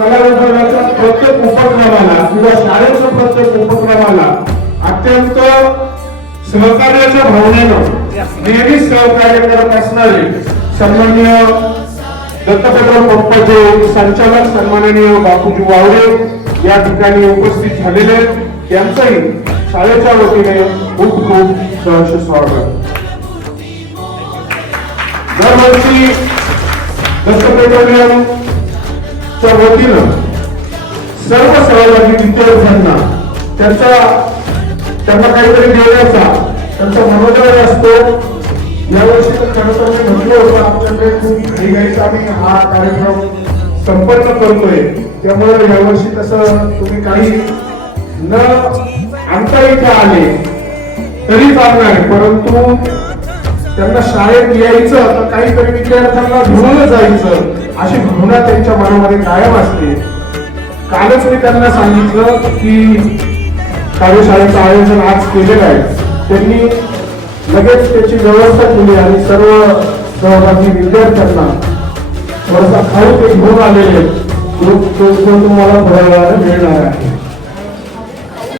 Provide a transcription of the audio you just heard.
कला विभागाच्या प्रत्येक उपक्रमाला किंवा शाळेच्या प्रत्येक उपक्रमाला अत्यंत सहकार्याच्या भावनेनं नेहमीच सहकार्य करत असणारे सन्माननीय दत्तप्रधान पंपाचे संचालक सन्माननीय बापूजी वावरे या ठिकाणी उपस्थित झालेले आहेत. त्यांचंही शाळेच्या वतीने खूप खूप सहर्ष स्वागत दरवर्षी दत्त च्या वतीनं सर्व सहभागी विद्यार्थ्यांना त्यांचा त्यांना काहीतरी देण्याचा त्यांचा मनोदय असतो. यावर्षी तर खरं तर मी म्हटलं होतं आमच्याकडे खूप घाईघाईचा आम्ही हा कार्यक्रम संपन्न करतोय. त्यामुळे यावर्षी तसं तुम्ही काही न आणता इथे आले तरी चालणार परंतु त्यांना शाळेत यायचं तर काहीतरी विद्यार्थ्यांना घेऊनच जायचं अशी भावना त्यांच्या मनामध्ये कायम असते. कालच मी त्यांना सांगितलं की कार्यशाळेचं आयोजन आज केलेलं आहे. त्यांनी लगेच त्याची व्यवस्था केली आणि सर्व सहभागी विद्यार्थ्यांना थोडासा खाऊ ते घेऊन आलेले आहेत. तो तो तुम्हाला थोड्या वेळाने मिळणार आहे.